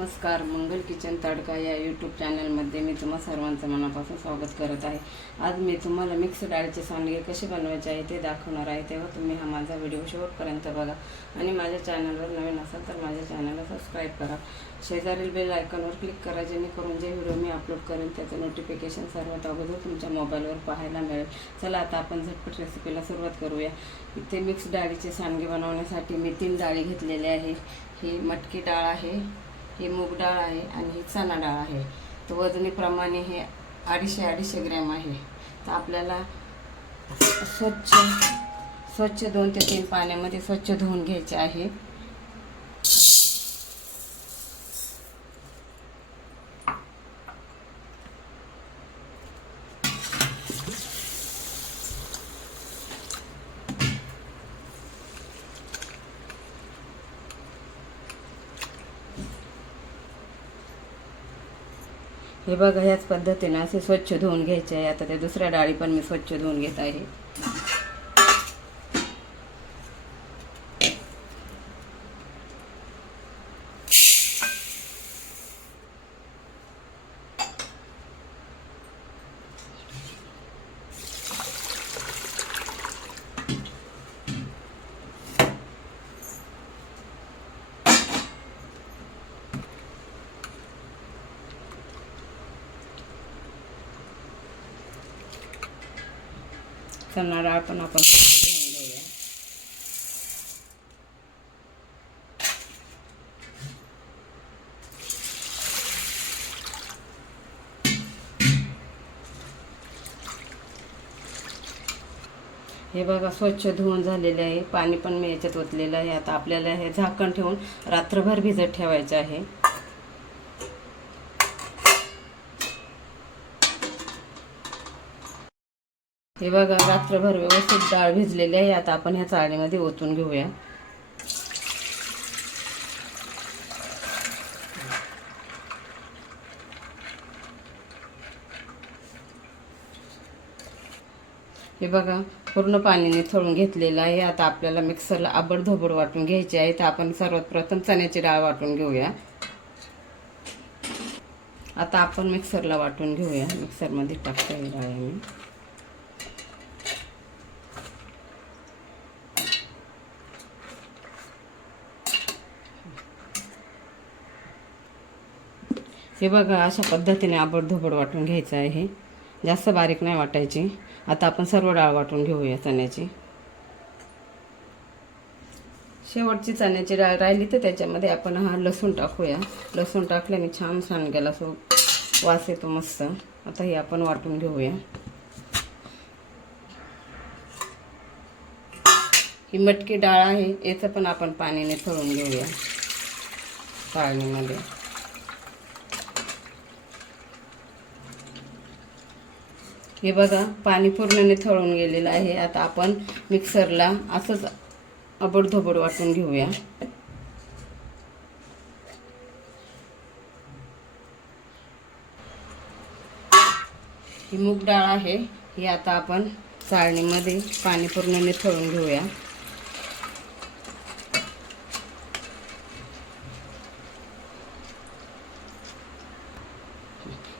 नमस्कार मंगल किचन तडका या यूट्यूब चॅनलमध्ये मी तुम्हा सर्वांचं मनापासून स्वागत करत आहे. आज मी तुम्हाला मिक्स डाळीचे सांडगे कसे बनवायचे आहे ते दाखवणार आहे. तेव्हा तुम्ही हा माझा व्हिडिओ शेवटपर्यंत बघा. आणि माझ्या चॅनलवर नवीन असाल तर माझ्या चॅनलला सबस्क्राईब करा. शेजारील बेल आयकॉनवर क्लिक करा जेणेकरून जे व्हिडिओ मी अपलोड करेन त्याचं नोटिफिकेशन सर्वात अगोदर तुमच्या मोबाईलवर पाहायला मिळेल. चला आता आपण झटपट रेसिपीला सुरुवात करूया. इथे मिक्स डाळीचे सांडगे बनवण्यासाठी मी तीन डाळी घेतलेले आहे. ही मटकी डाळ आहे. ही मूग डाळ आहे आणि ही चणा डाळ आहे. तर वजनीप्रमाणे हे अडीचशे अडीचशे ग्रॅम आहे. तर आपल्याला स्वच्छ स्वच्छ दोन ते तीन पाण्यामध्ये स्वच्छ धुवून घ्यायचे आहे. हे बघा ह्याच पद्धतीनं असे स्वच्छ धुवून घ्यायचे आहे. आता ते दुसऱ्या डाळी पण मी स्वच्छ धुवून घेत आहे. चणा डाळ पण आपण धुवून घेऊया हे बघा स्वच्छ धुवून झालेले आहे. पाणी पण मी याच्यात ओतलेलं आहे. आता आपल्याला हे झाकण ठेवून रात्रभर भिजत ठेवायचं आहे. हे बघा रात्रभर व्यवस्थित डाळ भिजलेली आहे. आता आपण ह्या चाळणीमध्ये ओतून घेऊया. हे बघा पूर्ण पाण्याने थळून घेतलेलं आहे. आता आपल्याला मिक्सरला आबडधोबड वाटून घ्यायची आहे. तर आपण सर्वात प्रथम चण्याची डाळ वाटून घेऊया. आता आपण मिक्सरला वाटून घेऊया. मिक्सरमध्ये टाकता ही डाळ आम्ही. हे बघा अशा पद्धतीने आबडधोबड वाटून घ्यायचं आहे. जास्त बारीक नाही वाटायची. आता आपण सर्व डाळ वाटून घेऊया चण्याची. शेवटची चण्याची डाळ राहिली तर त्याच्यामध्ये आपण हा लसूण टाकूया. लसूण टाकल्याने छान सांडग्याला सो वास येतो मस्त. आता हे आपण वाटून घेऊया. ही मटकी डाळ आहे याचं पण आपण पाण्याने थळून घेऊया. चाळणीमध्ये हे बघा पाणी पूर्णने थळून गेलेलं आहे. आता आपण मिक्सरला असंच अबडधोबड वाटून घेऊया. ही मूग डाळ आहे. ही आता आपण चाळणीमध्ये पाणी पूर्णने थळून घेऊया.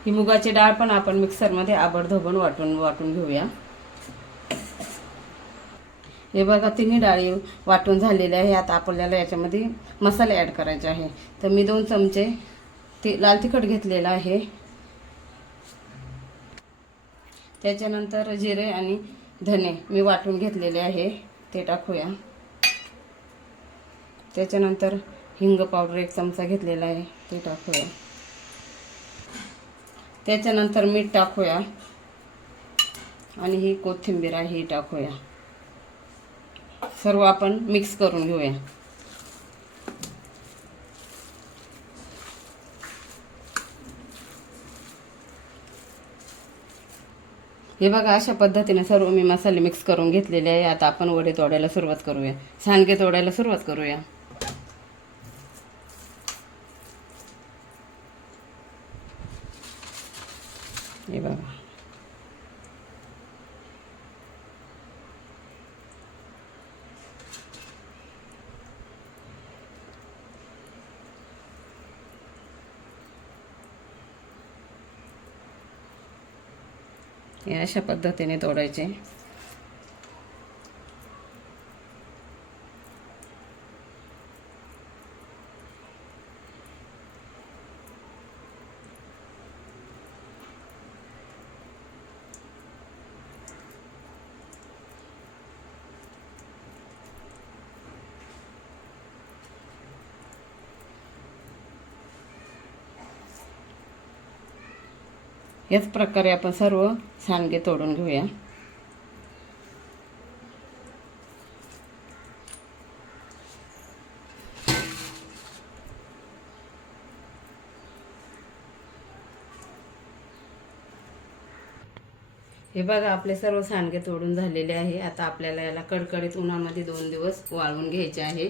ही मुगाची डाळ पण आपण मिक्सरमध्ये आबडधोबण वाटून वाटून घेऊया. हे बघा तिन्ही डाळी वाटून झालेल्या आहे आता आपल्याला याच्यामध्ये मसाले ॲड करायचे आहे. तर मी दोन चमचे ते लाल तिखट घेतलेलं आहे. त्याच्यानंतर जिरे आणि धने मी वाटून घेतलेले आहे. ते टाकूया. त्याच्यानंतर हिंग पावडर एक चमचा घेतलेला आहे. ते टाकूया. त्याच्यानंतर मीठ टाकूया. आणि ही कोथिंबीर आहे ही टाकूया. सर्व आपण मिक्स करून घेऊया. हे बघा अशा पद्धतीने सर्व मी मसाले मिक्स करून घेतलेले आहे. आता आपण वडे तोडायला सुरुवात करूया. सांडगे तोडायला सुरुवात करूया. हे बघा अशा पद्धतीने तोडायचे. याच प्रकारे आपण सर्व सांडगे तोडून घेऊया. हे बघा आपले सर्व सांडगे तोडून झालेले आहे. आता आपल्याला याला कडकडीत उन्हामध्ये दोन दिवस वाळवून घ्यायचे आहे.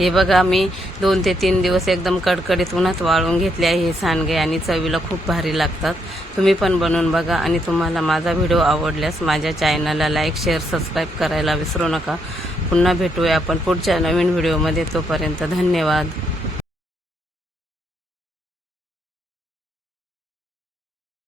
हे बघा मी दोन ते तीन दिवस एकदम कडकडीत उन्हात वाळून घेतले आहे हे सांडगे आणि चवीला खूप भारी लागतात. तुम्ही पण बनवून बघा आणि तुम्हाला माझा व्हिडिओ आवडल्यास माझ्या चॅनलला लाईक शेअर सबस्क्राईब करायला विसरू नका. पुन्हा भेटूया आपण पुढच्या नवीन व्हिडिओमध्ये. तोपर्यंत धन्यवाद.